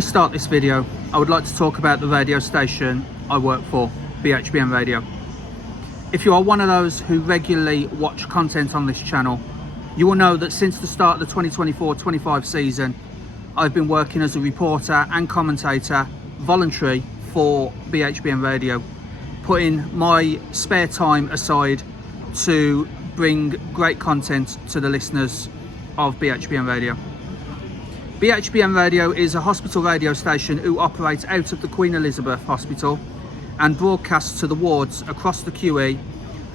we start this video, I would like to talk about the radio station I work for, BHBN Radio. If you are one of those who regularly watch content on this channel, you will know that since the start of the 2024-25 season, I've been working as a reporter and commentator, voluntary, for BHBN Radio, putting my spare time aside to bring great content to the listeners of BHBN Radio. BHBN Radio is a hospital radio station who operates out of the Queen Elizabeth Hospital and broadcasts to the wards across the QE,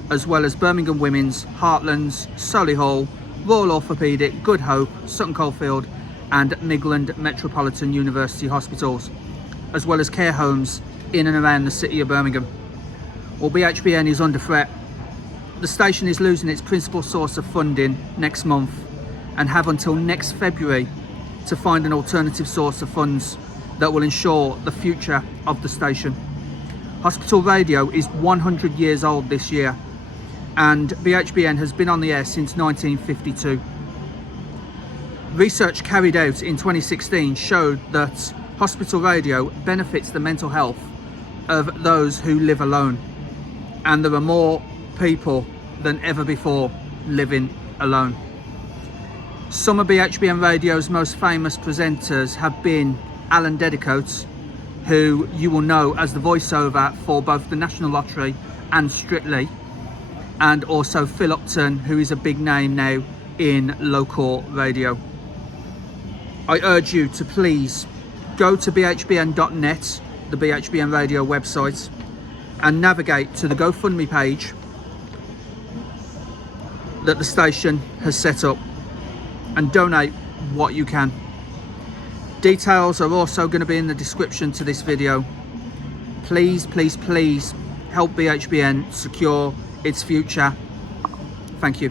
as well as Birmingham Women's, Heartlands, Solihull, Royal Orthopaedic, Good Hope, Sutton Coldfield and Midland Metropolitan University hospitals, as well as care homes in and around the city of Birmingham. Well, BHBN is under threat. The station is losing its principal source of funding next month and have until next February to find an alternative source of funds that will ensure the future of the station. Hospital radio is 100 years old this year, and BHBN has been on the air since 1952. Research carried out in 2016 showed that hospital radio benefits the mental health of those who live alone, and there are more people than ever before living alone. Some of BHBN Radio's most famous presenters have been Alan Dedicoat, who you will know as the voiceover for both the National Lottery and Strictly, and also Phil Upton, who is a big name now in local radio. I urge you to please go to bhbn.net, the BHBN Radio website, and navigate to the GoFundMe page that the station has set up and donate what you can. Details are also going to be in the description to this video. Please, please, please help BHBN secure its future. Thank you.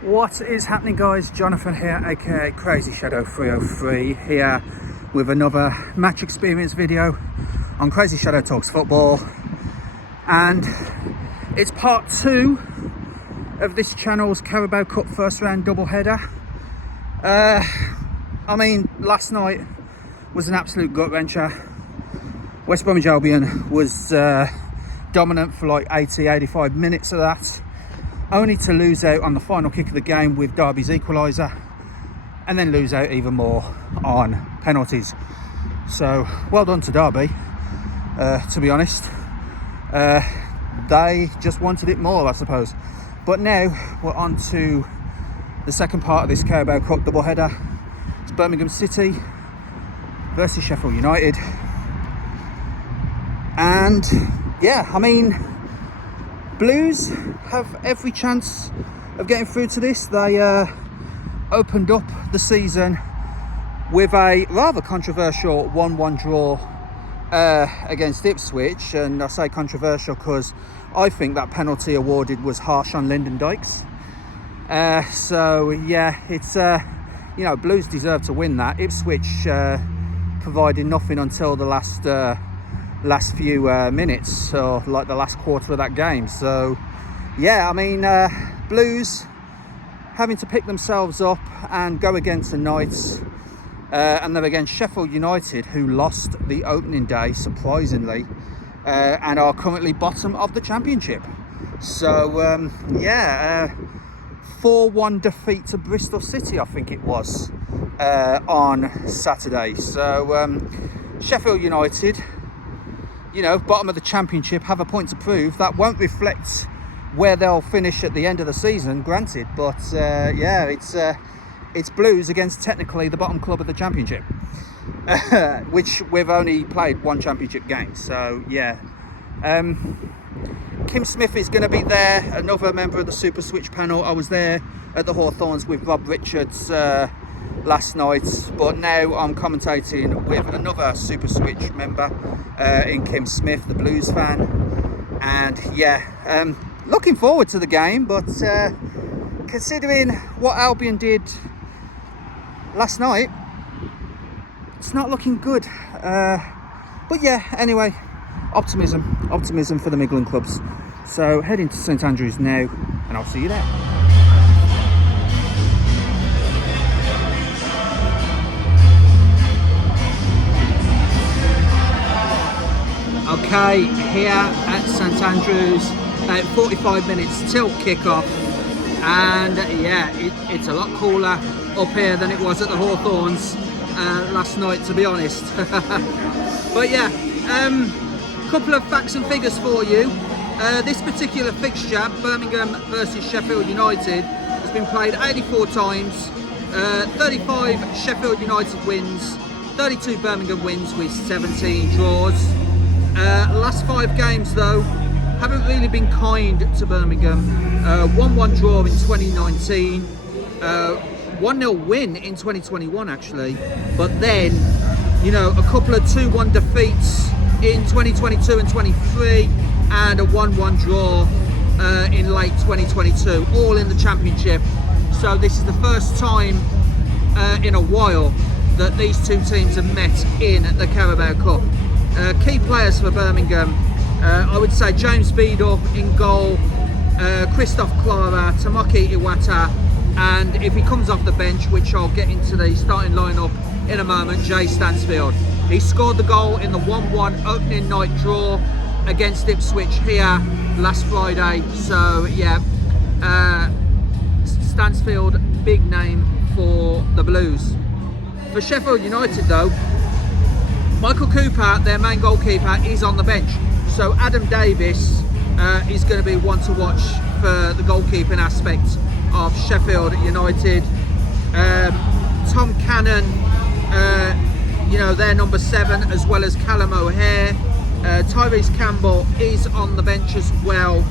What is happening, guys? Jonathan here, aka CrazyShadow 303, here with another match experience video on CrazyShadow Talks Football, and it's part 2 of this channel's Carabao Cup first round double header. I mean, last night was an absolute gut wrencher. West Bromwich Albion was dominant for like 80-85 minutes of that, only to lose out on the final kick of the game with Derby's equaliser, and then lose out even more on penalties. So well done to Derby, to be honest. They just wanted it more, I suppose. But now we're on to the second part of this Carabao Cup doubleheader. It's Birmingham City versus Sheffield United. And yeah, I mean, Blues have every chance of getting through to this. They opened up the season with a rather controversial 1-1 draw against Ipswich, and I say controversial because I think that penalty awarded was harsh on Lyndon Dykes. So yeah, it's you know, Blues deserve to win that. Ipswich provided nothing until the last few minutes, or like the last quarter of that game. So yeah, I mean, Blues having to pick themselves up and go against the Knights, and they're against Sheffield United, who lost the opening day surprisingly, and are currently bottom of the championship. So yeah, 4-1 defeat to Bristol City, I think it was, on Saturday. So Sheffield United, you know, bottom of the championship, have a point to prove. That won't reflect where they'll finish at the end of the season, granted, but yeah, it's Blues against technically the bottom club of the championship, which we've only played one championship game. So yeah, Kim Smith is going to be there, another member of the Super Switch panel. I was there at the Hawthorns with Rob Richards last night, but now I'm commentating with another Super Switch member in Kim Smith, the Blues fan. And yeah, looking forward to the game, but considering what Albion did last night, it's not looking good. But yeah, anyway, optimism for the Midland clubs. So heading to St Andrews now, and I'll see you there. Okay, here at St Andrews, 45 minutes till kickoff, and yeah, it's a lot cooler up here than it was at the Hawthorns last night, to be honest. But yeah, couple of facts and figures for you. This particular fixture, Birmingham versus Sheffield United, has been played 84 times, 35 Sheffield United wins, 32 Birmingham wins with 17 draws. Last 5 games though haven't really been kind to Birmingham. 1-1 draw in 2019, 1-0 win in 2021 actually, but then, you know, a couple of 2-1 defeats in 2022 and 23, and a 1-1 draw in late 2022, all in the Championship. So this is the first time in a while that these two teams have met in the Carabao Cup. Key players for Birmingham, I would say James Beadle in goal, Christoph Clara, Tamaki Iwata, and if he comes off the bench, which I'll get into the starting lineup in a moment, Jay Stansfield. He scored the goal in the 1-1 opening night draw against Ipswich here last Friday. So yeah, Stansfield, big name for the Blues. For Sheffield United though, Michael Cooper, their main goalkeeper, is on the bench. So Adam Davis is going to be one to watch for the goalkeeping aspect of Sheffield United. Tom Cannon, you know, they're number 7, as well as Callum O'Hare. Tyrese Campbell is on the bench as well.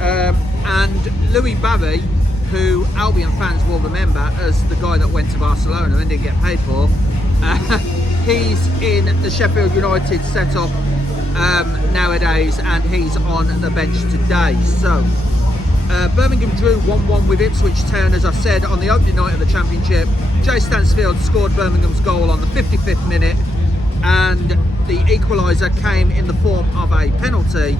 And Louis Barry, who Albion fans will remember as the guy that went to Barcelona and didn't get paid for. He's in the Sheffield United setup nowadays, and he's on the bench today. So Birmingham drew 1-1 with Ipswich Town, as I said, on the opening night of the Championship. Jay Stansfield scored Birmingham's goal on the 55th minute, and the equaliser came in the form of a penalty.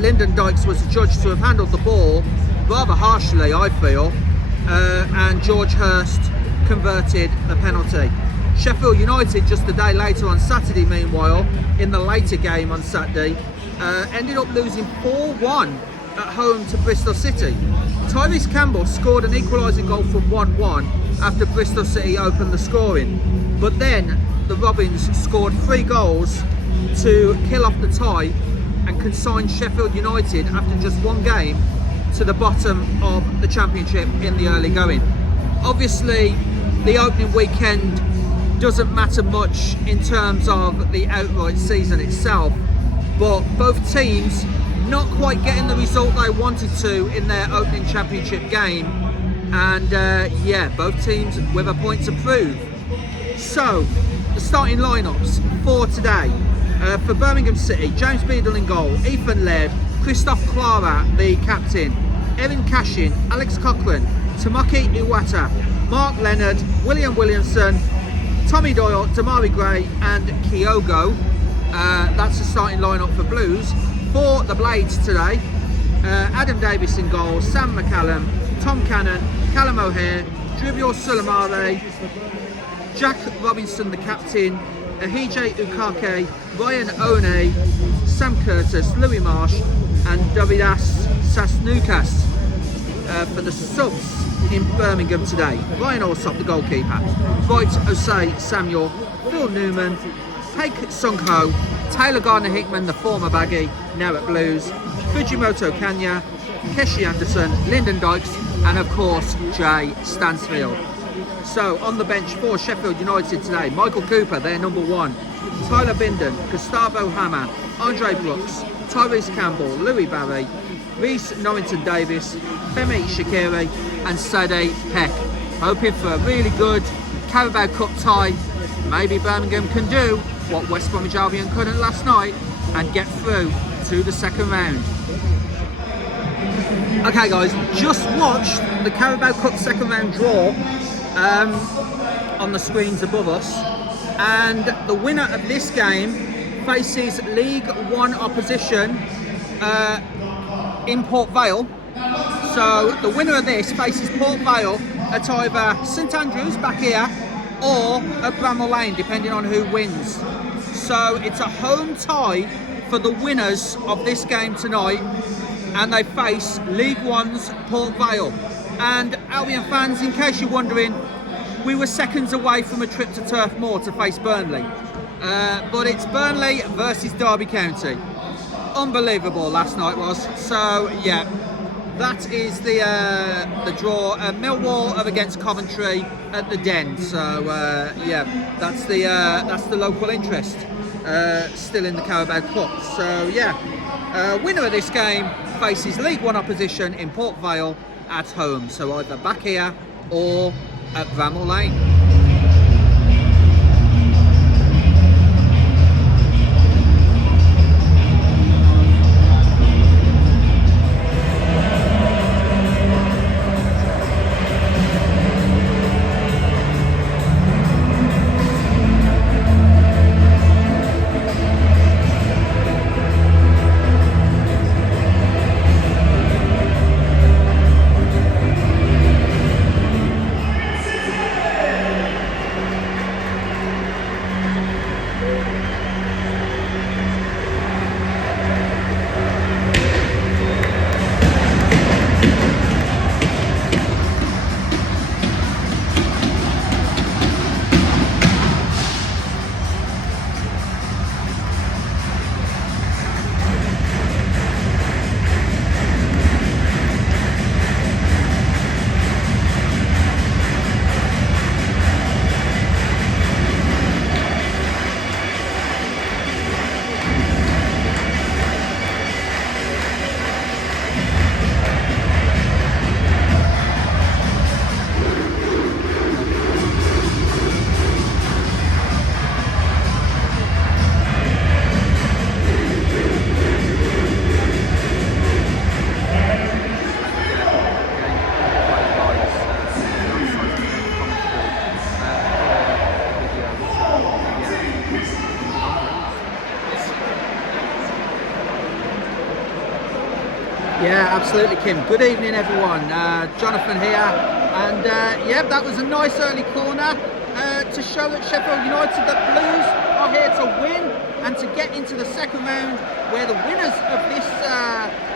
Lyndon Dykes was judged to have handled the ball rather harshly, I feel, and George Hurst converted the penalty. Sheffield United, just a day later on Saturday, meanwhile, in the later game on Saturday, ended up losing 4-1 at home to Bristol City. Tyrese Campbell scored an equalising goal from 1-1 after Bristol City opened the scoring. But then the Robins scored 3 goals to kill off the tie and consign Sheffield United, after just 1 game, to the bottom of the Championship in the early going. Obviously, the opening weekend doesn't matter much in terms of the outright season itself, but both teams not quite getting the result they wanted to in their opening Championship game, and yeah, both teams with a point to prove. So the starting lineups for today, for Birmingham City: James Beadle in goal, Ethan Laird, Christoph Clara the captain, Erin Cashin, Alex Cochrane, Tamaki Iwata, Mark Leonard, William Williamson, Tommy Doyle, Damari Gray and Kyogo. That's the starting lineup for Blues. For the Blades today, Adam Davis in goal, Sam McCallum, Tom Cannon, Callum O'Hare, Dribble Sulamare, Jack Robinson the captain, Ahije Ukake, Ryan One, Sam Curtis, Louis Marsh and Davidas Sasnukas. For the subs in Birmingham today: Ryan Allsop the goalkeeper, Voigt Osei Samuel, Phil Newman, Paik Sung Ho, Taylor Gardner Hickman, the former Baggy, now at Blues, Fujimoto Kanya, Keshi Anderson, Lyndon Dykes and of course Jay Stansfield. So on the bench for Sheffield United today: Michael Cooper, their number 1, Tyler Binden, Gustavo Hammer, Andre Brooks, Tyrese Campbell, Louis Barry, Reece Norrington Davis, Femi Shaqiri and Sadie Peck. Hoping for a really good Carabao Cup tie. Maybe Birmingham can do what West Bromwich Albion couldn't last night and get through to the second round. Okay guys, just watched the Carabao Cup second round draw on the screens above us, and the winner of this game faces League One opposition in Port Vale. So the winner of this faces Port Vale at either St Andrews back here or at Bramall Lane, depending on who wins. So it's a home tie for the winners of this game tonight, and they face League One's Port Vale. And Albion fans, in case you're wondering, we were seconds away from a trip to Turf Moor to face Burnley. But it's Burnley versus Derby County. Unbelievable last night was. So yeah, that is the draw. Millwall up against Coventry at the Den. So yeah, that's the local interest still in the Carabao Cup. So yeah, winner of this game faces League One opposition in Port Vale at home. So either back here or at Bramall Lane. Yeah, absolutely, Kim. Good evening, everyone. Jonathan here, and yeah, that was a nice early corner to show that Sheffield United, that Blues are here to win and to get into the second round, where the winners of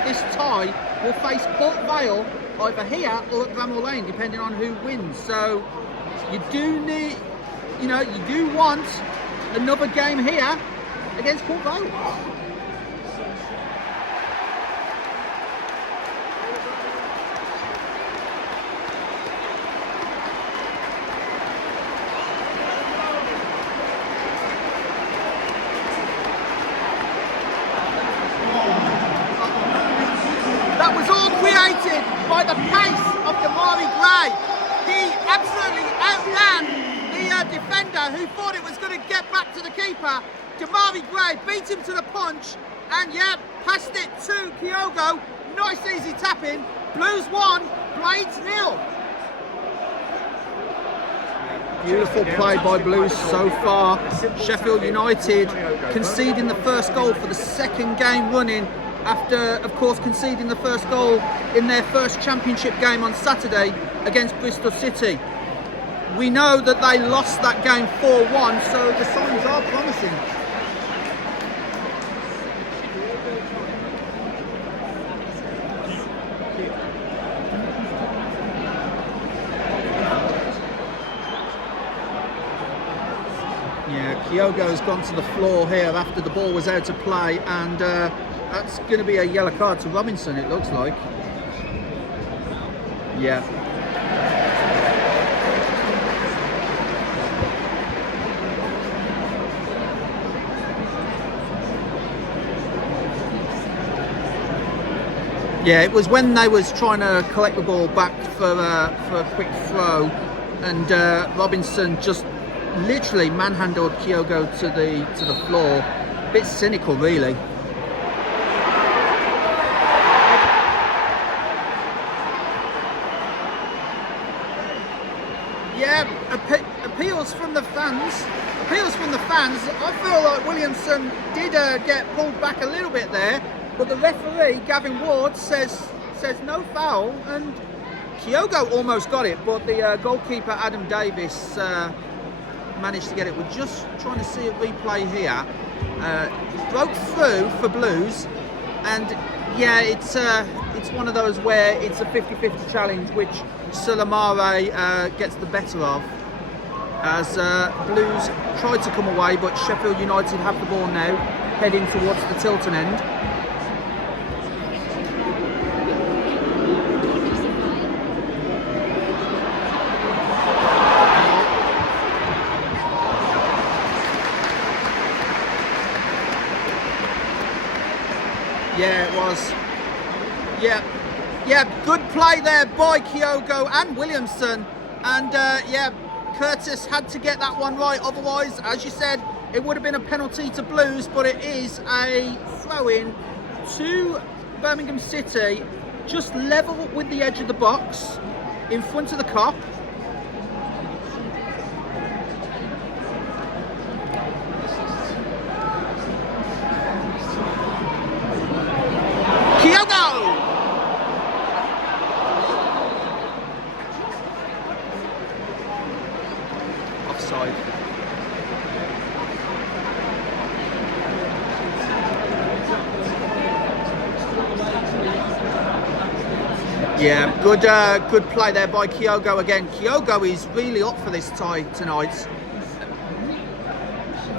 this tie will face Port Vale either here or at Bramall Lane, depending on who wins. So you do need, you do want another game here against Port Vale. By the pace of Damari Gray. He absolutely outran the defender who thought it was going to get back to the keeper. Damari Gray beat him to the punch and yeah, passed it to Kyogo. Nice easy tapping. Blues 1, Blades 0. Beautiful play by Blues so far. Sheffield United conceding the first goal for the second game running, after, of course, conceding the first goal in their first championship game on Saturday against Bristol City. We know that they lost that game 4-1, so the signs are promising. Yeah, Kyogo's gone to the floor here after the ball was out of play, and that's going to be a yellow card to Robinson, it looks like. Yeah. Yeah, it was when they was trying to collect the ball back for a quick throw, and Robinson just literally manhandled Kyogo to the floor. A bit cynical, really. Yeah, appeals from the fans. I feel like Williamson did get pulled back a little bit there, but the referee, Gavin Ward, says no foul, and Kyogo almost got it, but the goalkeeper, Adam Davis, managed to get it. We're just trying to see a replay here. Broke through for Blues, and yeah, it's one of those where it's a 50-50 challenge, which Sulamare gets the better of, as Blues tried to come away, but Sheffield United have the ball now, heading towards the Tilton end. Yeah, it was. Yeah, good play there by Kyogo and Williamson. And yeah, Curtis had to get that one right. Otherwise, as you said, it would have been a penalty to Blues, but it is a throw-in to Birmingham City, just level with the edge of the box, in front of the cop. Yeah, good play there by Kyogo again. Kyogo is really up for this tie tonight.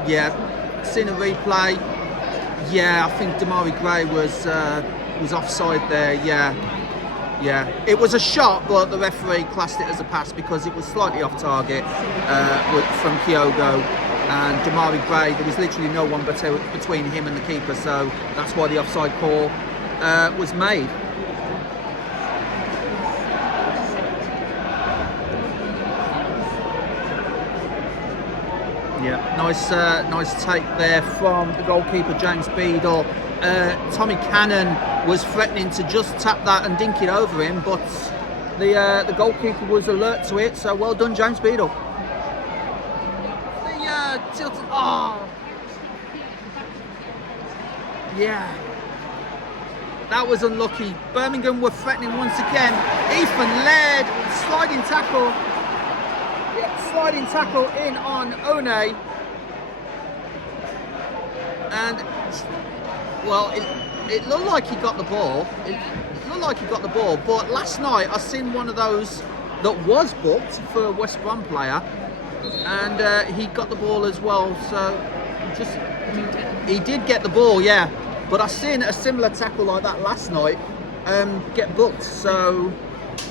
Yeah, seen a replay. Yeah, I think Damari Gray was offside there. Yeah. It was a shot, but the referee classed it as a pass because it was slightly off target from Kyogo and Damari Gray. There was literally no one between him and the keeper, so that's why the offside call was made. Yeah, nice take there from the goalkeeper James Beadle. Tommy Cannon was threatening to just tap that and dink it over him, but the goalkeeper was alert to it. So well done, James Beadle. The Tilton. Oh, yeah, that was unlucky. Birmingham were threatening once again. Ethan Laird sliding tackle. Sliding tackle in on One, and well, it looked like he got the ball. But last night I seen one of those that was booked for a West Brom player, and he got the ball as well. So he did get the ball, yeah. But I seen a similar tackle like that last night get booked. So.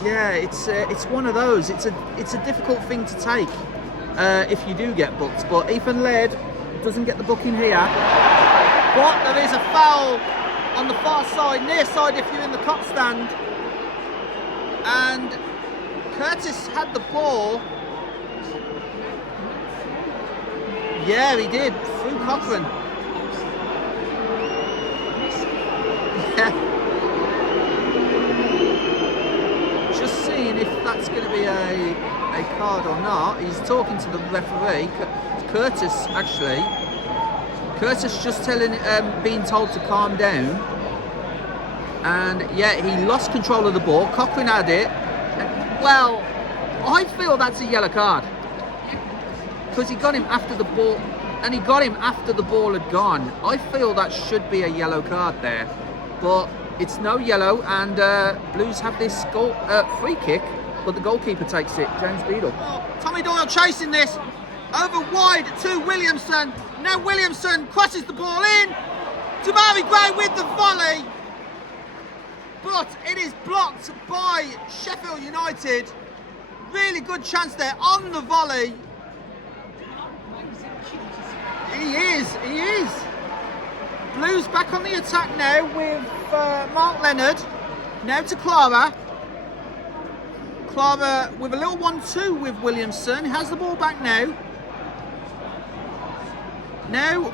Yeah, it's one of those. It's a difficult thing to take if you do get booked. But Ethan Laird doesn't get the booking here. But there is a foul on the far side, near side if you're in the cop stand. And Curtis had the ball. Yeah, he did, through Cochrane. Yeah. If that's going to be a card or not. He's talking to the referee, Curtis actually. Curtis just being told to calm down, and yeah, he lost control of the ball. Cochrane had it. Well, I feel that's a yellow card because he got him after the ball, and he got him after the ball had gone. I feel that should be a yellow card there, but it's no yellow, and Blues have this free kick, but the goalkeeper takes it, James Beadle. Tommy Doyle chasing this, over wide to Williamson. Now Williamson crosses the ball in. Damari Gray with the volley, but it is blocked by Sheffield United. Really good chance there on the volley. He is. Blues back on the attack now with Mark Leonard. Now to Clara. Clara with a little 1-2 with Williamson. He has the ball back now. Now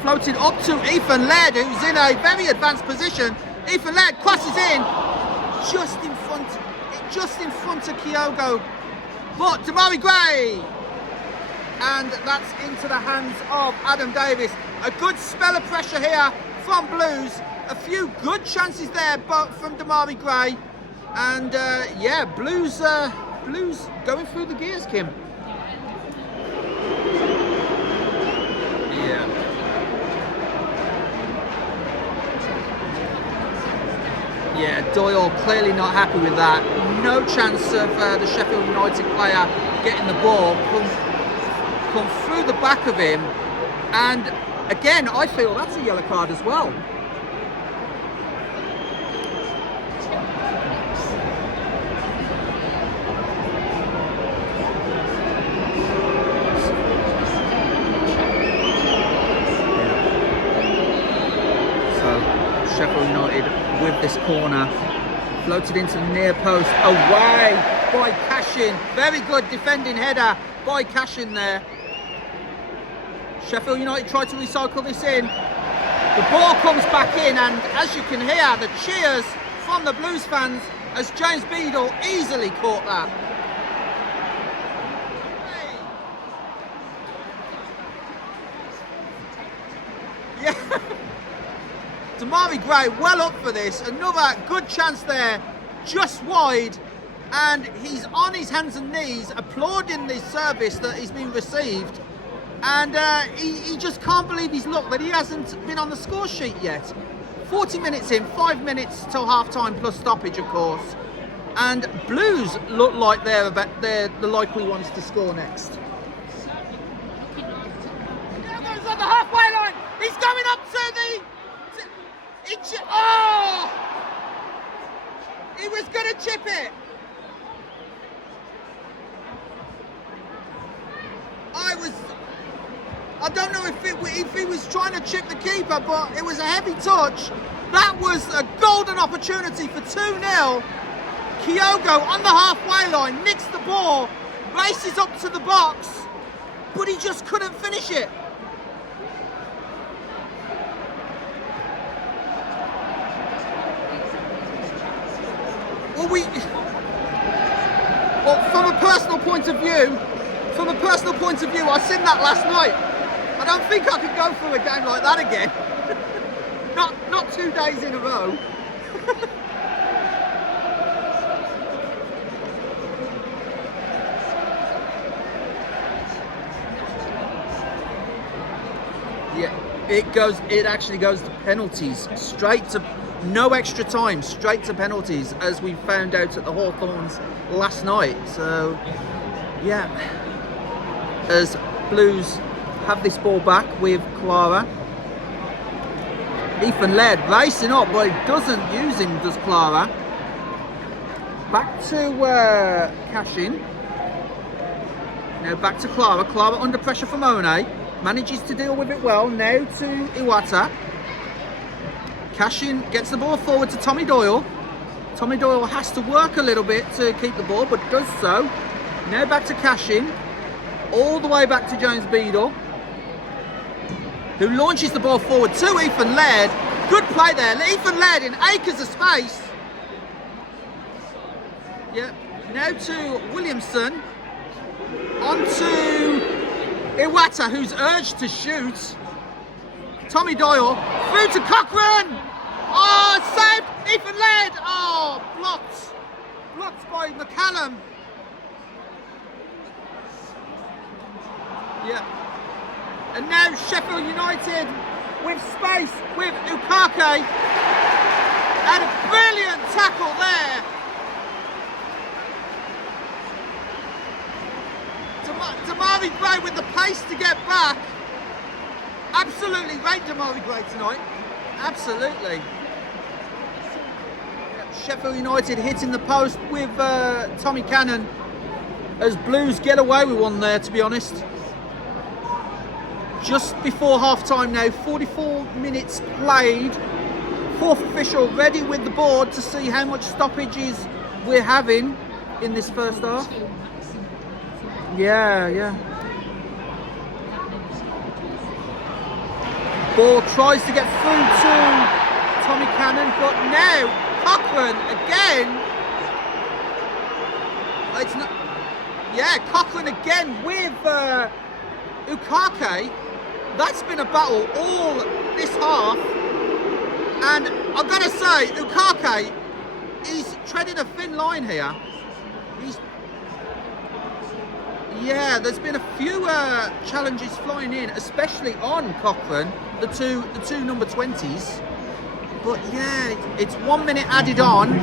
floated up to Ethan Laird, who's in a very advanced position. Ethan Laird crosses in just in front of Kyogo. But Damari Gray. And that's into the hands of Adam Davis. A good spell of pressure here from Blues. A few good chances there, but from Damari Gray. And yeah, Blues going through the gears, Kim. Yeah, Doyle clearly not happy with that. No chance of the Sheffield United player getting the ball. Come through the back of him. And again, I feel that's a yellow card as well. Sheffield United with this corner, floated into the near post, away by Cashin. Very good defending header by Cashin there. Sheffield United tried to recycle this in. The ball comes back in, and as you can hear, the cheers from the Blues fans as James Beadle easily caught that. Yeah. Damari Gray well up for this, another good chance there, just wide, and he's on his hands and knees applauding the service that he's been received, and he just can't believe his luck that he hasn't been on the score sheet yet. 40 minutes in, 5 minutes till half time plus stoppage of course, and Blues look like they're the likely ones to score next. Now goes on the halfway line, he's going up to the... Oh! He was going to chip it. I don't know if he was trying to chip the keeper, but it was a heavy touch. That was a golden opportunity for 2-0. Kyogo on the halfway line, nicks the ball, races up to the box, but he just couldn't finish it. Well, from a personal point of view, I seen that last night. I don't think I could go through a game like that again. not 2 days in a row. Yeah, it actually goes to penalties, straight to no extra time, straight to penalties, as we found out at the Hawthorns last night. So yeah, as Blues have this ball back with Clara. Ethan Laird racing up, but he doesn't use him, does Clara. Back to Cashin. Now back to Clara. Clara under pressure from One. Manages to deal with it well. Now to Iwata. Cashin gets the ball forward to Tommy Doyle. Tommy Doyle has to work a little bit to keep the ball, but does so. Now back to Cashin. All the way back to James Beadle, who launches the ball forward to Ethan Laird. Good play there. Ethan Laird in acres of space. Yeah. Now to Williamson. On to Iwata, who's urged to shoot. Tommy Doyle through to Cochrane. Oh, saved. Ethan Laird. Oh, blocked. Blocked by McCallum. Yeah. And now Sheffield United with space with Ukake. And a brilliant tackle there. Damari Gray with the pace to get back. Absolutely rate Damari Gray tonight. Absolutely. Sheffield United hitting the post with Tommy Cannon, as Blues get away with one there, to be honest. Just before half time now, 44 minutes played. Fourth official ready with the board to see how much stoppages we're having in this first half. Yeah. Ball tries to get through to Tommy Cannon, but now Cochrane again. It's not. Yeah, Cochrane again with Ukake. That's been a battle all this half, and I've got to say, Ukake, he's treading a thin line here. There's been a few challenges flying in, especially on Cochrane, the two number 20s. But yeah, it's 1 minute added on.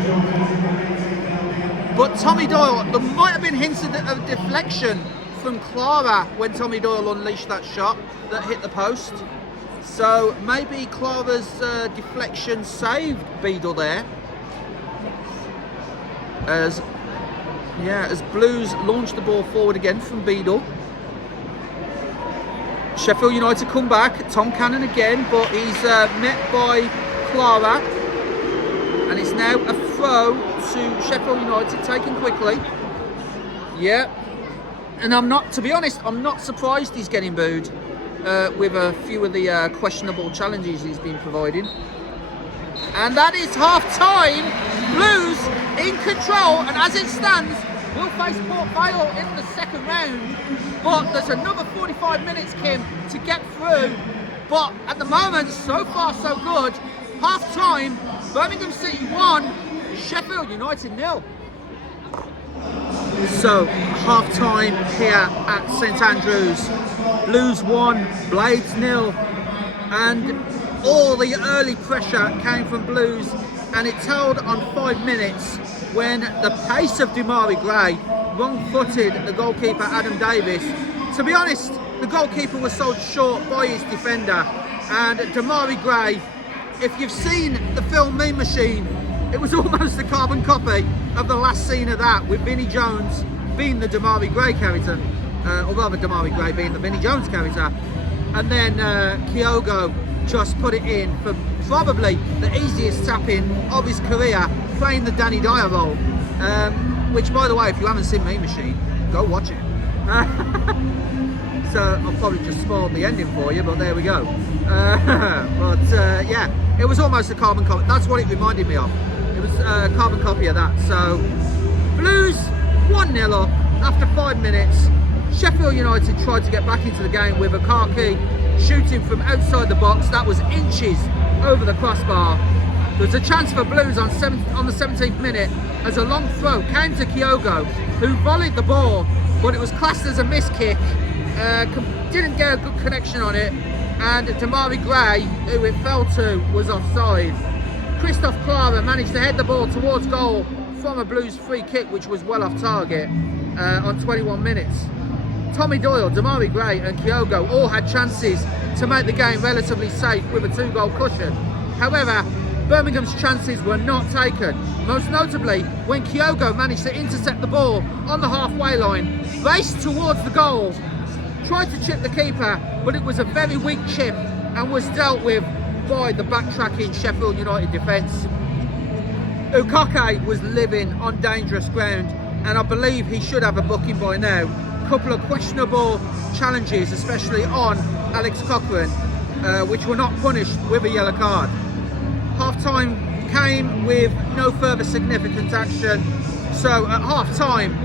But Tommy Doyle, there might have been hints of deflection from Clara when Tommy Doyle unleashed that shot that hit the post. So maybe Clara's deflection saved Beadle there. As Blues launched the ball forward again from Beadle. Sheffield United come back. Tom Cannon again, but he's met by Clara. And it's now a throw to Sheffield United, taken quickly. Yeah. And to be honest, I'm not surprised he's getting booed with a few of the questionable challenges he's been providing. And that is half time. Blues in control, and as it stands, we'll face Port Vale in the second round. But there's another 45 minutes, Kim, to get through. But at the moment, so far so good. Half time, Birmingham City 1, Sheffield United 0. So, half time here at St Andrews. Blues 1, Blades 0. And all the early pressure came from Blues, and it told on 5 minutes when the pace of Damari Gray wrong-footed the goalkeeper Adam Davis. To be honest, the goalkeeper was sold short by his defender, and Damari Gray, if you've seen the film Mean Machine, it was almost a carbon copy of the last scene of that, with Vinnie Jones being the Damari Gray character, or rather Damari Gray being the Vinnie Jones character, and then Kyogo just put it in for probably the easiest tap-in of his career, playing the Danny Dyer role, which, by the way, if you haven't seen Mean Machine, go watch it. So I'll probably just spoiled the ending for you, but there we go. Yeah, it was almost a carbon copy. That's what it reminded me of. It was a carbon copy of that. So Blues 1-0 up after 5 minutes. Sheffield United tried to get back into the game with Akaki shooting from outside the box. That was inches over the crossbar. There was a chance for Blues on the 17th minute as a long throw came to Kyogo, who volleyed the ball, but it was classed as a miss kick. Didn't get a good connection on it, and Damari Gray, who it fell to, was offside. Christoph Clara managed to head the ball towards goal from a Blues free kick, which was well off target on 21 minutes. Tommy Doyle, Damari Gray and Kyogo all had chances to make the game relatively safe with a 2-goal cushion. However, Birmingham's chances were not taken, most notably when Kyogo managed to intercept the ball on the halfway line, raced towards the goal, tried to chip the keeper, but it was a very weak chip and was dealt with by the backtracking Sheffield United defence. Ukake was living on dangerous ground, and I believe he should have a booking by now. A couple of questionable challenges, especially on Alex Cochrane, which were not punished with a yellow card. Half-time came with no further significant action, so at half-time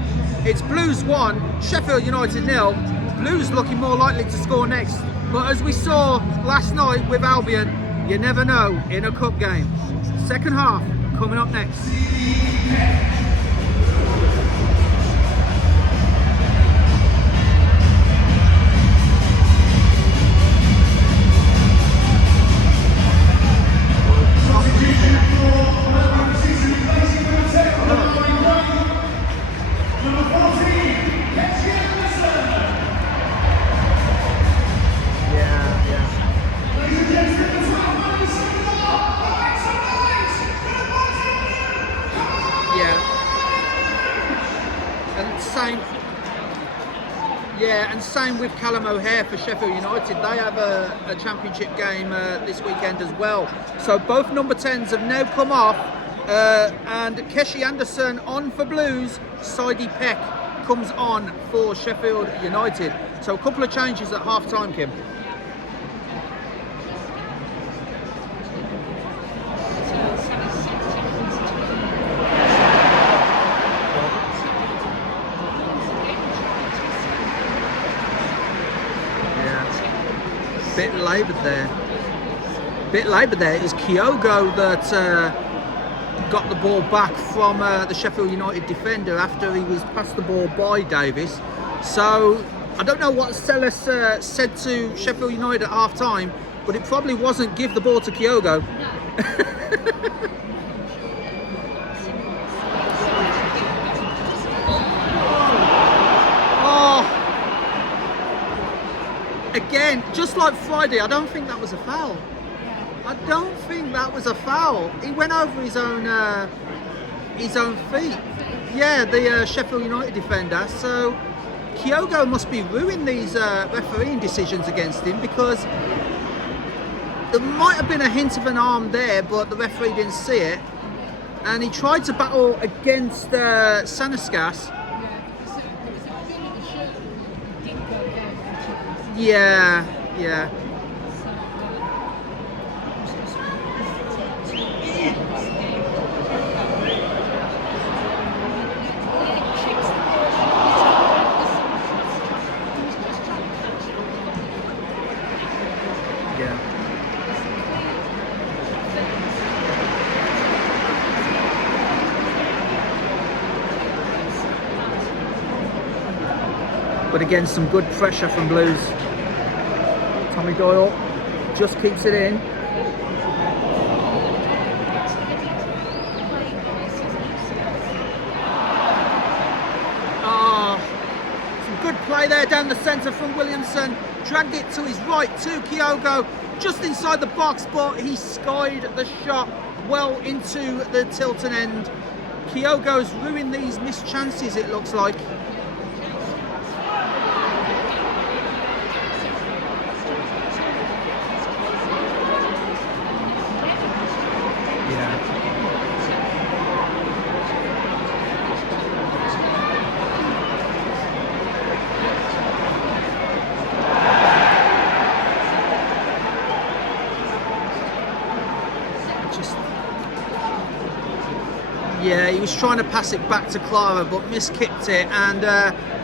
it's Blues 1, Sheffield United 0. Blues looking more likely to score next, but as we saw last night with Albion, you never know in a cup game. Second half coming up next. And same with Callum O'Hare for Sheffield United. They have a championship game this weekend as well. So both number 10s have now come off, and Keshi Anderson on for Blues. Saidi Peck comes on for Sheffield United. So a couple of changes at half time, Kim. Bit laboured there. It was Kyogo that got the ball back from the Sheffield United defender after he was passed the ball by Davis. So I don't know what Ellis said to Sheffield United at half time, but it probably wasn't give the ball to Kyogo. Again, just like Friday, I don't think that was a foul. I don't think that was a foul. He went over his own feet. Yeah, the Sheffield United defender. So Kyogo must be ruining these refereeing decisions against him, because there might have been a hint of an arm there, but the referee didn't see it. And he tried to battle against Sanaskas. Yeah. But again, some good pressure from Blues. Tommy Doyle just keeps it in. Some good play there down the centre from Williamson. Dragged it to his right to Kyogo, just inside the box, but he skied the shot well into the Tilton end. Kyogo's ruined these missed chances, it looks like. Yeah, he was trying to pass it back to Clara, but miskicked it, and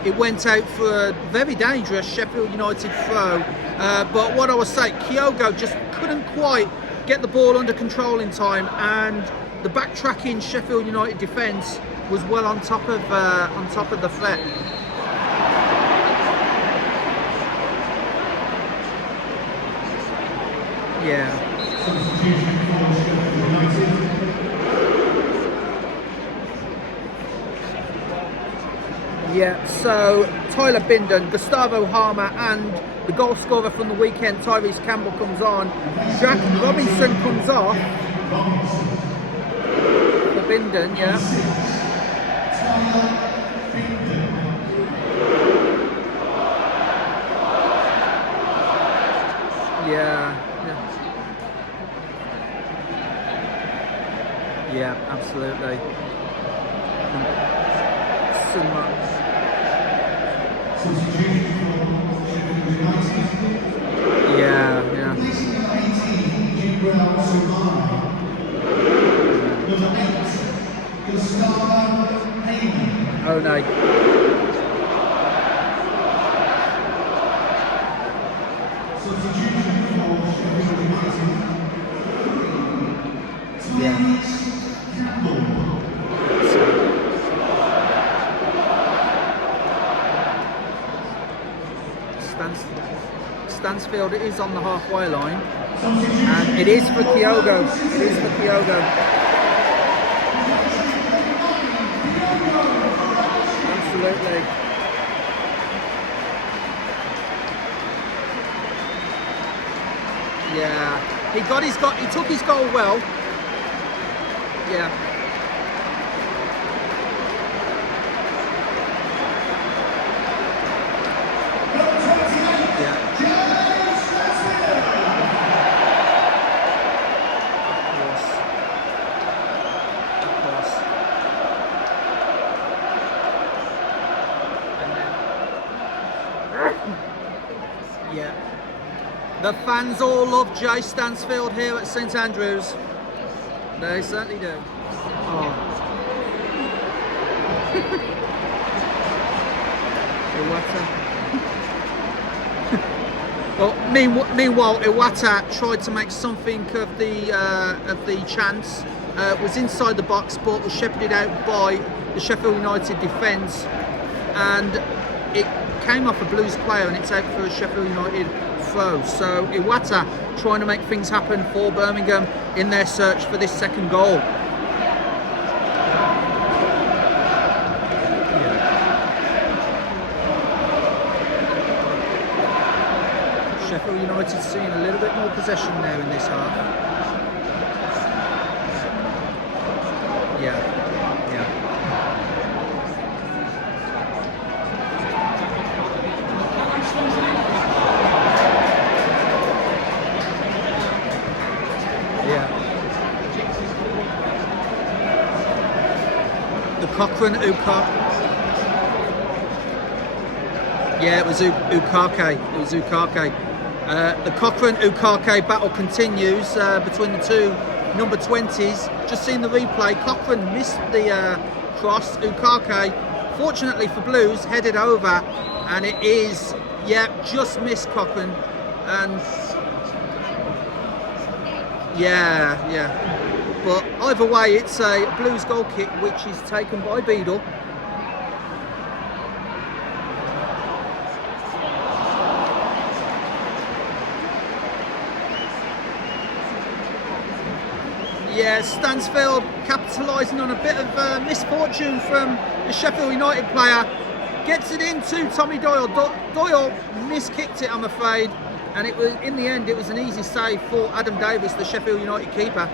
it went out for a very dangerous Sheffield United throw. But what I was saying, Kyogo just couldn't quite get the ball under control in time, and the backtracking Sheffield United defence was well on top of the threat. Yeah. Yeah, so Tyler Bindon, Gustavo Harmer, and the goal scorer from the weekend, Tyrese Campbell, comes on. Jack Robinson comes off for Bindon, yeah. Yeah, absolutely. So much. Yeah. Oh no. Yeah. Stansfield is on the halfway line, and it is for Kyogo. Absolutely. Yeah, he took his goal well. Yeah. The fans all love Jay Stansfield here at St Andrews. They certainly do. Oh. Well, meanwhile, Iwata tried to make something of the chance. Was inside the box, but was shepherded out by the Sheffield United defence, and it came off a Blues player, and it's out for a Sheffield United throw. So Iwata trying to make things happen for Birmingham in their search for this second goal. Sheffield United seeing a little bit more possession there in this half. Yeah. The Cochrane Yeah, it was Ukake. The Cochrane-Ukake battle continues between the two number 20s. Just seen the replay. Cochrane missed the cross. Ukake, fortunately for Blues, headed over, and it is, just missed Cochrane. And but either way, it's a Blues goal kick, which is taken by Beadle. Yeah, Stansfield capitalising on a bit of misfortune from the Sheffield United player. Gets it into Tommy Doyle. Doyle miskicked it, I'm afraid. And it was, in the end, it was an easy save for Adam Davis, the Sheffield United keeper.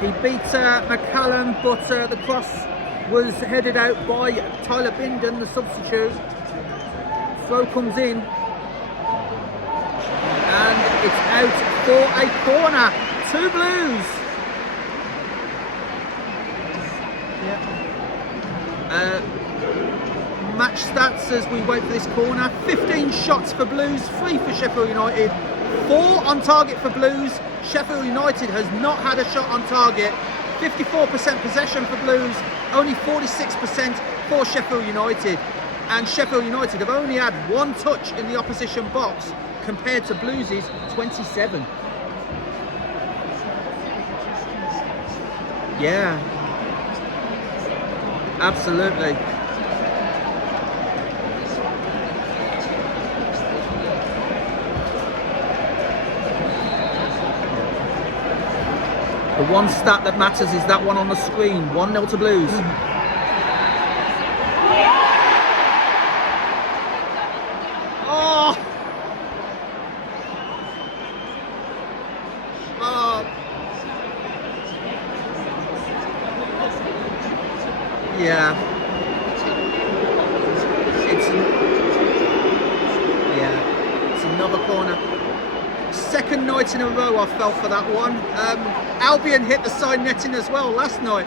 He beat McCallum, but the cross was headed out by Tyler Bindon, the substitute. Throw comes in, and it's out for a corner to Blues. Match stats as we wait for this corner: 15 shots for Blues, 3 for Sheffield United, 4 on target for Blues. Sheffield United has not had a shot on target. 54% possession for Blues, only 46% for Sheffield United. And Sheffield United have only had 1 touch in the opposition box compared to Blues' 27. Yeah, absolutely. The one stat that matters is that one on the screen. 1-0 to Blues. Oh! Yeah. It's another corner. Second night in a row I fell for that one. Albion hit the side netting as well last night,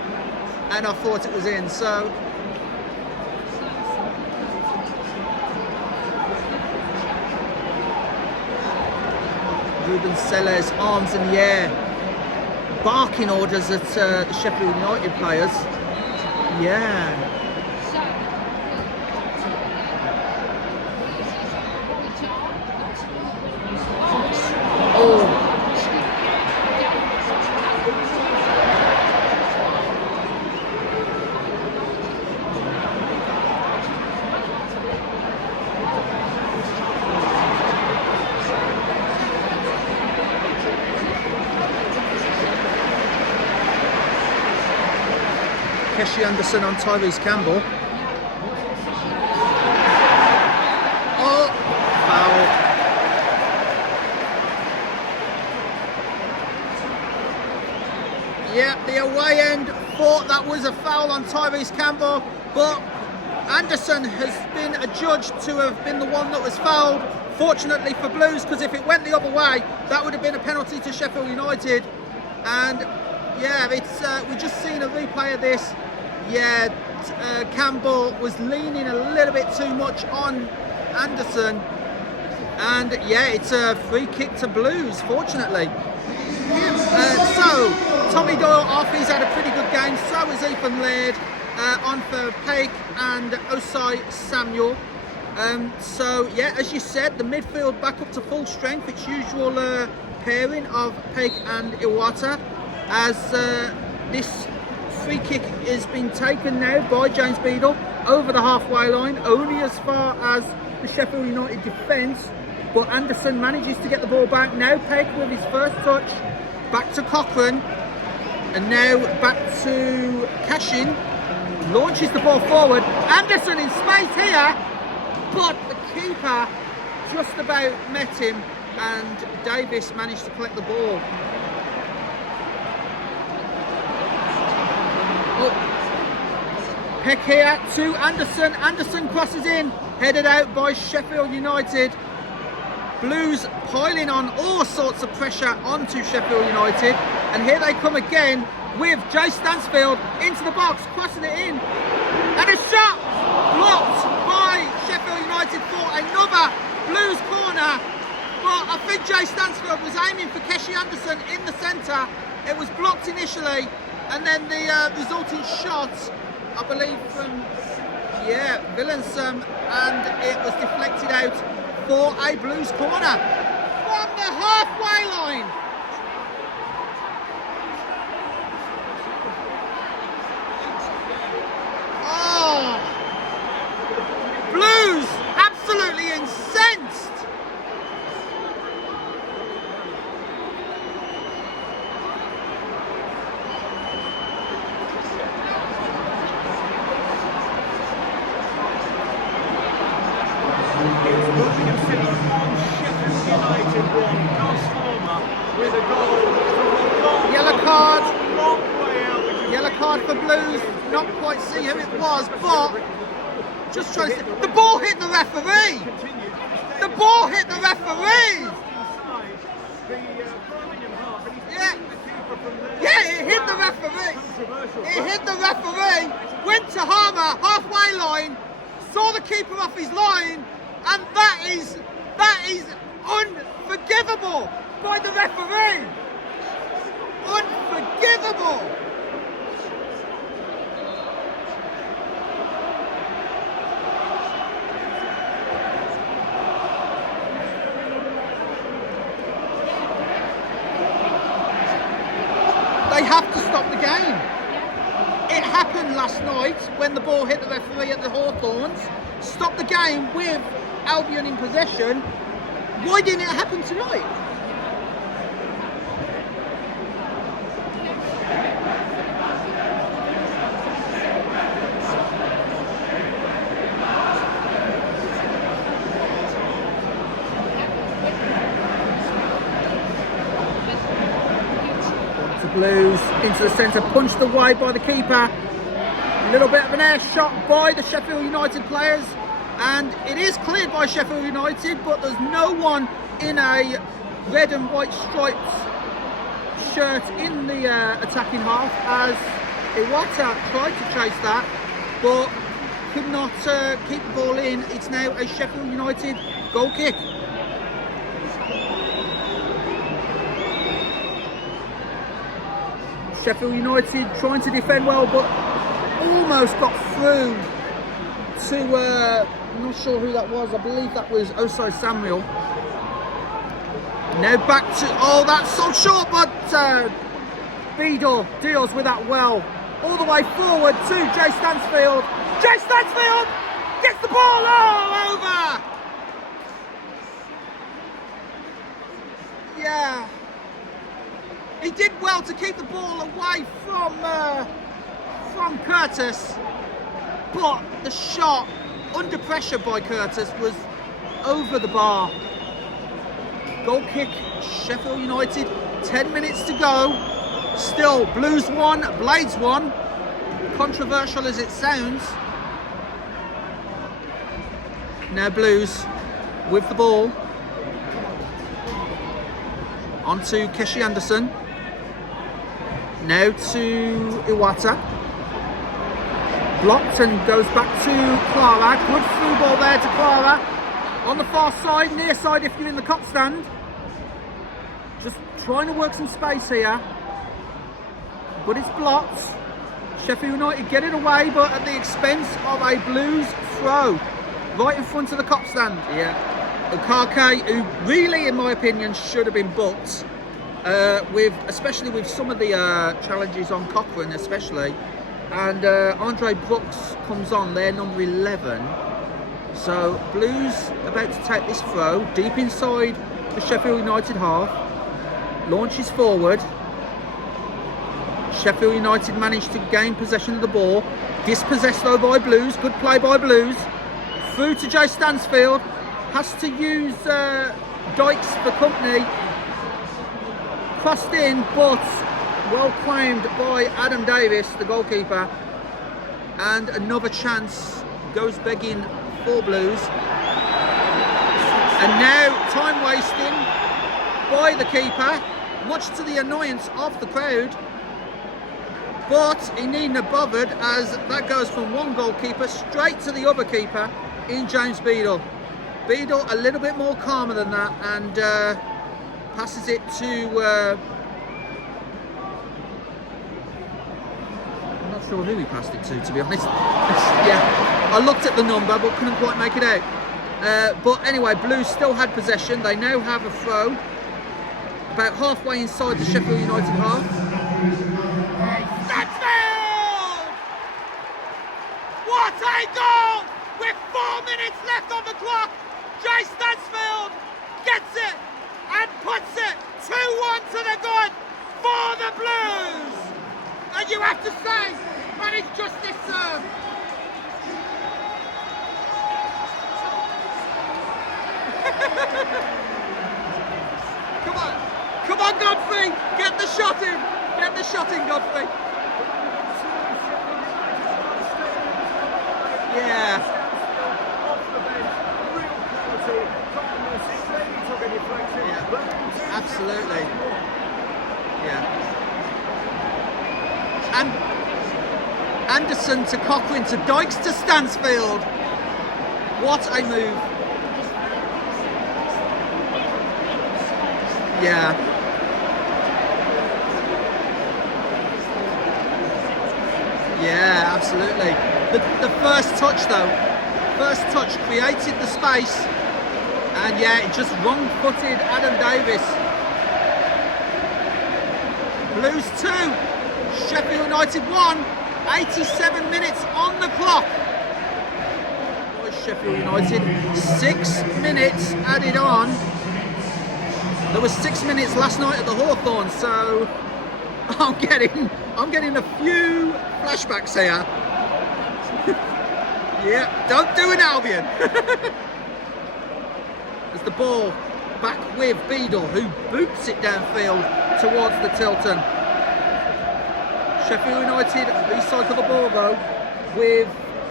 and I thought it was in. So Ruben Sellers, arms in the air, barking orders at the Sheffield United players. Yeah. Keshi Anderson on Tyrese Campbell. Oh, foul. Yeah, the away end thought that was a foul on Tyrese Campbell, but Anderson has been adjudged to have been the one that was fouled. Fortunately for Blues, because if it went the other way, that would have been a penalty to Sheffield United. And yeah, it's we've just seen a replay of this. Yeah, Campbell was leaning a little bit too much on Anderson, and yeah, it's a free kick to Blues, fortunately. So Tommy Doyle off, he's had a pretty good game. So is Ethan Laird, on for Peik and Osai Samuel. So yeah, as you said, the midfield back up to full strength. Its usual pairing of Peg and Iwata, as this free kick is being taken now by James Beadle over the halfway line, only as far as the Sheffield United defence, but Anderson manages to get the ball back. Now Peg with his first touch, back to Cochrane, and now back to Cashin, launches the ball forward. Anderson in space here, but the keeper just about met him, and Davis managed to collect the ball. Peck here to Anderson. Anderson crosses in, headed out by Sheffield United. Blues piling on all sorts of pressure onto Sheffield United, and here they come again with Jay Stansfield into the box, crossing it in, and a shot blocked by Sheffield United for another Blues corner. But I think Jay Stansfield was aiming for Keshi Anderson in the centre. It was blocked initially, and then the resulting shot, I believe from Williamson, and it was deflected out for a Blues corner from the halfway line. Oh, Blues absolutely incensed. Yellow card for Blues. Not quite see who it was, but just trying to see. The ball hit the referee. The ball hit the referee. Yeah, it hit the referee. It hit the referee. Went to Harmer, halfway line, saw the keeper off his line, and that is unforgivable by the referee. Unforgivable. They have to stop the game. It happened last night when the ball hit the referee at the Hawthorns. Stop the game with Albion in possession. Why didn't it happen tonight? Blues into the centre, punched away by the keeper. A little bit of an air shot by the Sheffield United players, and it is cleared by Sheffield United, but there's no one in a red and white striped shirt in the attacking half, as Iwata tried to chase that but could not keep the ball in. It's now a Sheffield United goal kick. Sheffield United trying to defend well, but almost got through to, I'm not sure who that was, I believe that was Osai Samuel. Now back to, oh, that's so short, but Beadle deals with that well. All the way forward to Jay Stansfield. Jay Stansfield gets the ball over. Yeah. He did well to keep the ball away from Curtis, but the shot under pressure by Curtis was over the bar. Goal kick, Sheffield United, 10 minutes to go. Still, Blues 1, Blades 1. Controversial as it sounds. Now Blues with the ball. Onto Keshi Anderson. Now to Iwata. Blocked and goes back to Clara. Good through ball there to Clara. On the far side, near side if you're in the cop stand. Just trying to work some space here. But it's blocked. Sheffield United get it away, but at the expense of a Blues throw. right in front of the cop stand. Yeah. Okake, who really, in my opinion, should have been booked, especially with some of the challenges on Cochrane, especially. And Andre Brooks comes on, they're number 11. So Blues about to take this throw deep inside the Sheffield United half, launches forward. Sheffield United managed to gain possession of the ball, dispossessed though by Blues, good play by Blues. Through to Joe Stansfield, has to use Dykes for company. Crossed in, but well claimed by Adam Davis, the goalkeeper. And another chance goes begging for Blues. And now time wasting by the keeper, much to the annoyance of the crowd. But he needn't have bothered, as that goes from one goalkeeper straight to the other keeper in James Beadle. Beadle a little bit more calmer than that and passes it to... I'm not sure who he passed it to be honest. Yeah, I looked at the number but couldn't quite make it out. But anyway, Blues still had possession. They now have a throw about halfway inside the Sheffield United half. Stansfield! What a goal! With 4 minutes left on the clock, Jay Stansfield gets it and puts it 2-1 to the good for the Blues. And you have to say, that is justice served. Come on, Godfrey, get the shot in, Godfrey. Yeah. Absolutely. Yeah. And Anderson to Cochrane to Dykes to Stansfield. What a move. Yeah. Yeah, absolutely. The first touch though, created the space, and yeah, it just wrong-footed Adam Davis. Blues 2, Sheffield United 1, 87 minutes on the clock. Boys, Sheffield United, 6 minutes added on. There was 6 minutes last night at the Hawthorn, so I'm getting a few flashbacks here. Yeah, don't do an Albion. As the ball back with Beadle, who boots it downfield towards the Tilton. Sheffield United recycle the ball though with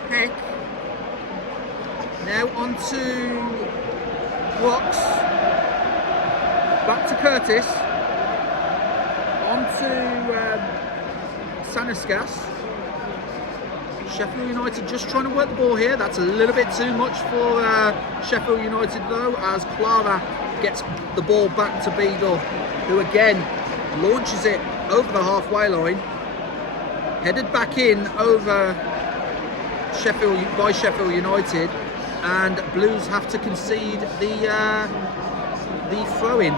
Peck. Now on to Brooks. Back to Curtis. On to Saniskas. Sheffield United just trying to work the ball here. That's a little bit too much for Sheffield United though, as Clara gets the ball back to Beadle, who again launches it over the halfway line. Headed back in over Sheffield United, and Blues have to concede the throw-in.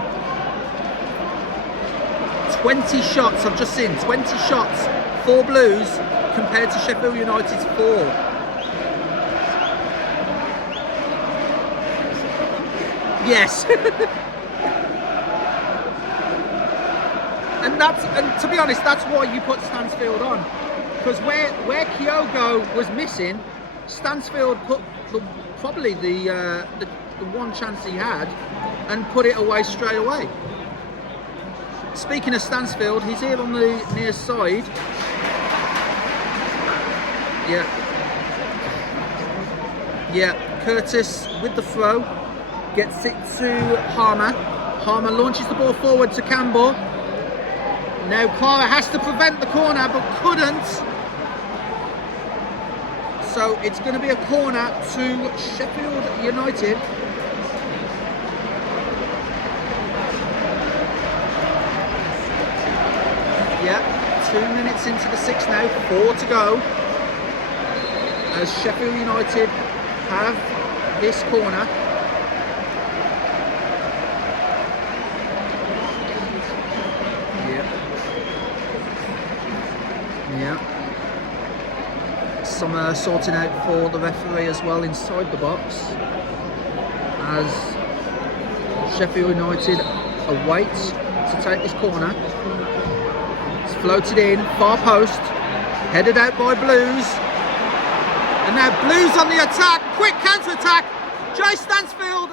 20 shots, I've just seen 20 shots for Blues compared to Sheffield United's 4. Yes. and to be honest, that's why you put Stansfield on, because where Kyogo was missing, Stansfield put probably the one chance he had and put it away straight away. Speaking of Stansfield, he's here on the near side. Yeah, Curtis with the throw, gets it to Harmer. Harmer launches the ball forward to Campbell. Now Clara has to prevent the corner, but couldn't. So it's going to be a corner to Sheffield United. Yeah, 2 minutes into the 6 now, 4 to go. As Sheffield United have this corner. Yeah. Some sorting out for the referee as well inside the box as Sheffield United await to take this corner. It's floated in, far post, headed out by Blues. And now Blues on the attack, quick counter-attack. Jay Stansfield,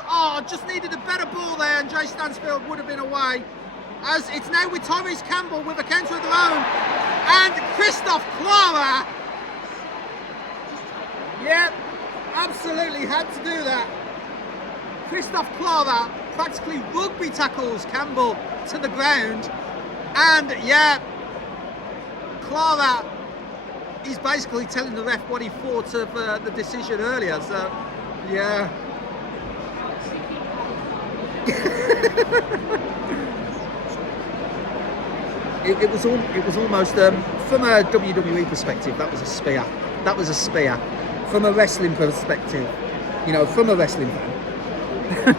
just needed a better ball there, and Jay Stansfield would have been away. As it's now with Tyrese Campbell with a counter of their own. And Christoph Clara. Yeah, absolutely had to do that. Christoph Clara practically rugby tackles Campbell to the ground. And yeah, Clara is basically telling the ref what he thought of the decision earlier. So, yeah. It was almost from a WWE perspective. That was a spear. That was a spear. From a wrestling perspective, from a wrestling fan,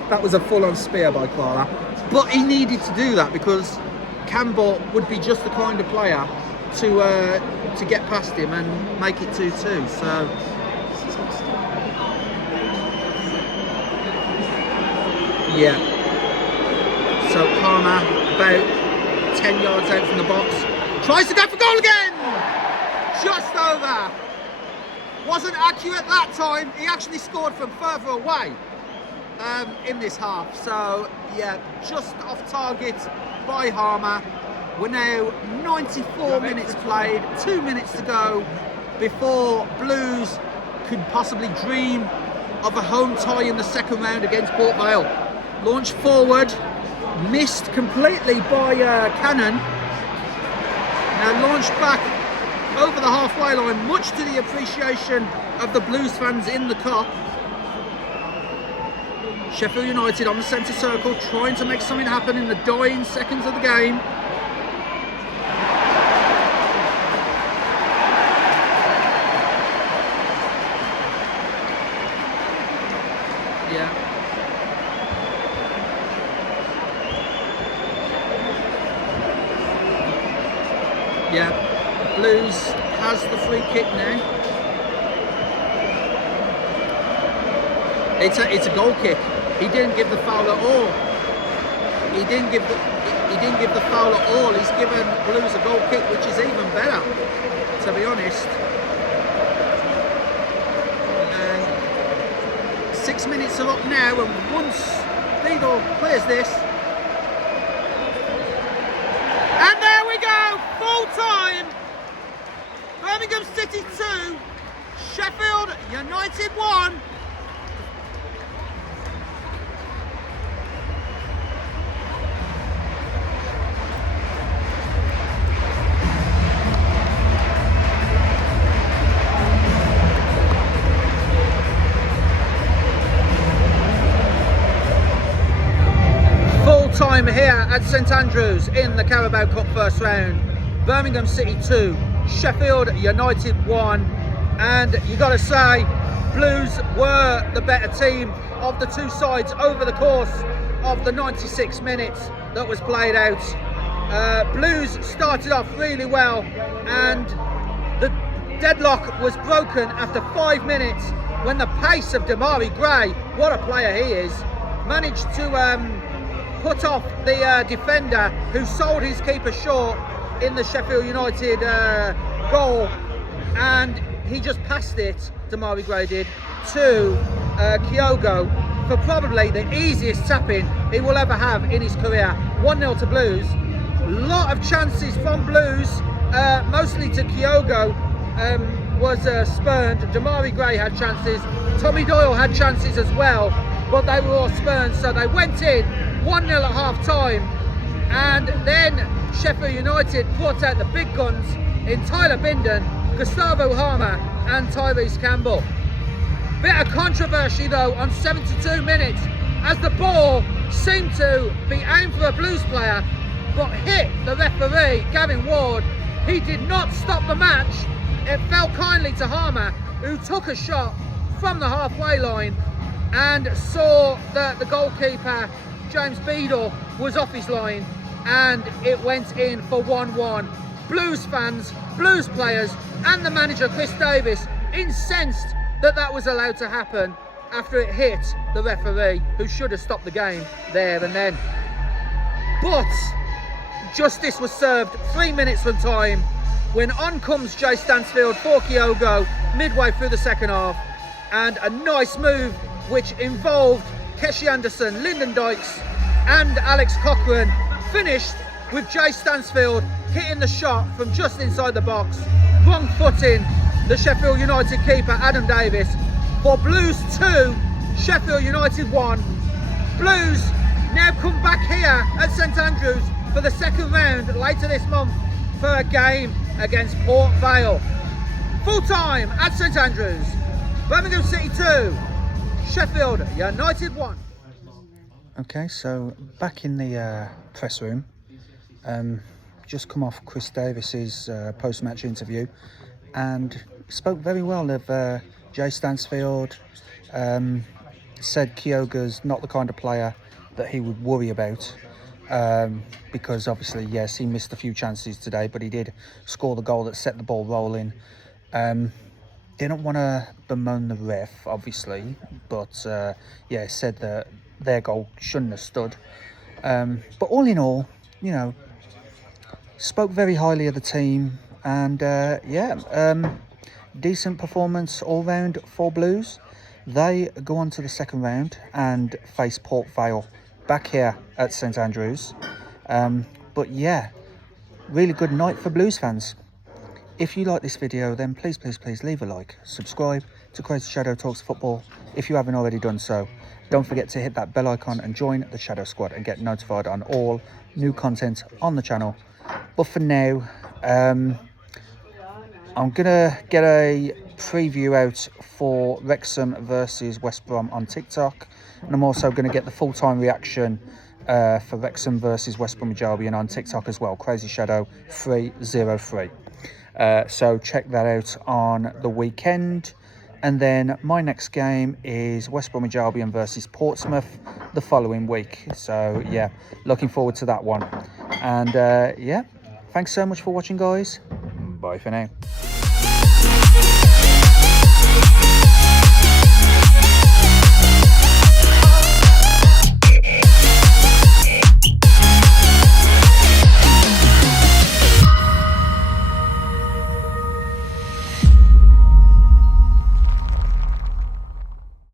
that was a full-on spear by Clara. But he needed to do that because Campbell would be just the kind of player to get past him and make it 2-2. So. Yeah. So Harmer about 10 yards out from the box, tries to go for goal again, just over. Wasn't accurate that time. He actually scored from further away in this half. So yeah, just off target by Harmer. We're now 94 minutes played, 2 minutes to go before Blues could possibly dream of a home tie in the second round against Port Vale. Launch forward, missed completely by Cannon. Now launched back over the halfway line, much to the appreciation of the Blues fans in the Kop. Sheffield United on the centre circle, trying to make something happen in the dying seconds of the game. Yeah, Blues has the free kick now. It's a goal kick. He didn't give the foul at all. He didn't give the foul at all. He's given Blues a goal kick, which is even better, to be honest. 6 minutes are up now, and once Beadle clears this. And there we go, full time. Birmingham City 2, Sheffield United 1. Time here at St Andrews in the Carabao Cup first round. Birmingham City 2, Sheffield United 1, and you got to say, Blues were the better team of the two sides over the course of the 96 minutes that was played out. Blues started off really well, and the deadlock was broken after 5 minutes when the pace of Damari Gray, what a player he is, managed to put off the defender who sold his keeper short in the Sheffield United goal, and he just passed it, Damari Gray did, to Kyogo for probably the easiest tapping he will ever have in his career. 1-0 to Blues. A lot of chances from Blues, mostly to Kyogo was spurned. Damari Gray had chances, Tommy Doyle had chances as well, but they were all spurned, so they went in 1-0 at half time, and then Sheffield United brought out the big guns in Tyler Binden, Gustavo Harmer and Tyrese Campbell. Bit of controversy though on 72 minutes as the ball seemed to be aimed for a Blues player but hit the referee, Gavin Ward. He did not stop the match. It fell kindly to Harmer, who took a shot from the halfway line and saw that the goalkeeper, James Beadle, was off his line, and it went in for 1-1. Blues fans, Blues players, and the manager, Chris Davis, incensed that that was allowed to happen after it hit the referee, who should have stopped the game there and then. But justice was served 3 minutes from time when on comes Jay Stansfield for Kyogo midway through the second half, and a nice move which involved Keshi Anderson, Lyndon Dykes and Alex Cochrane finished with Jay Stansfield hitting the shot from just inside the box, wrong footing the Sheffield United keeper Adam Davis for Blues 2, Sheffield United 1. Blues now come back here at St Andrews for the second round later this month for a game against Port Vale. Full time at St Andrews, Birmingham City 2, Sheffield United 1. Okay, so back in the press room. Just come off Chris Davis's post-match interview, and spoke very well of Jay Stansfield. Said Kyogo's not the kind of player that he would worry about, because obviously, yes, he missed a few chances today, but he did score the goal that set the ball rolling. Didn't want to bemoan the ref, obviously, but yeah, said that their goal shouldn't have stood. But all in all, you know, spoke very highly of the team, and decent performance all round for Blues. They go on to the second round and face Port Vale back here at St Andrews. But yeah, really good night for Blues fans. If you like this video, then please leave a like, subscribe to CrazyShadow Talks Football if you haven't already done so. Don't forget to hit that bell icon and join the Shadow Squad and get notified on all new content on the channel. But for now, I'm gonna get a preview out for Wrexham versus West Brom on TikTok, and I'm also gonna get the full-time reaction for Wrexham versus West Bromwich Albion on TikTok as well, CrazyShadow 303. So check that out on the weekend. And then my next game is West Bromwich Albion versus Portsmouth the following week. So yeah, looking forward to that one. And yeah, thanks so much for watching, guys. Bye for now.